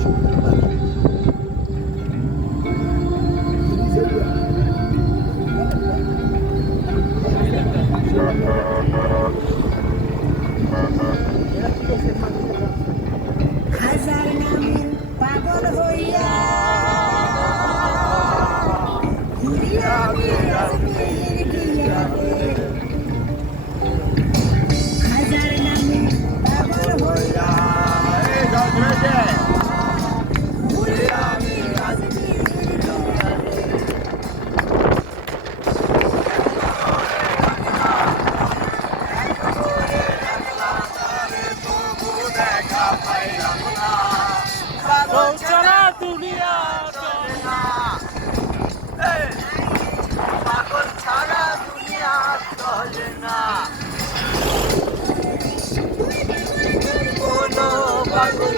সমুদ্রের পাড়ে। হাজার নামে পাগল হইয়া ঘুরি আমি আজমির গিয়া রে। হাজার নামে পাগল হইয়া ঘুরি আমি আজমির গিয়া রে। পাগল ছাড়া দুনিয়া চলে না, পাগল ছাড়া দুনিয়া চলে না, কোনো পাগল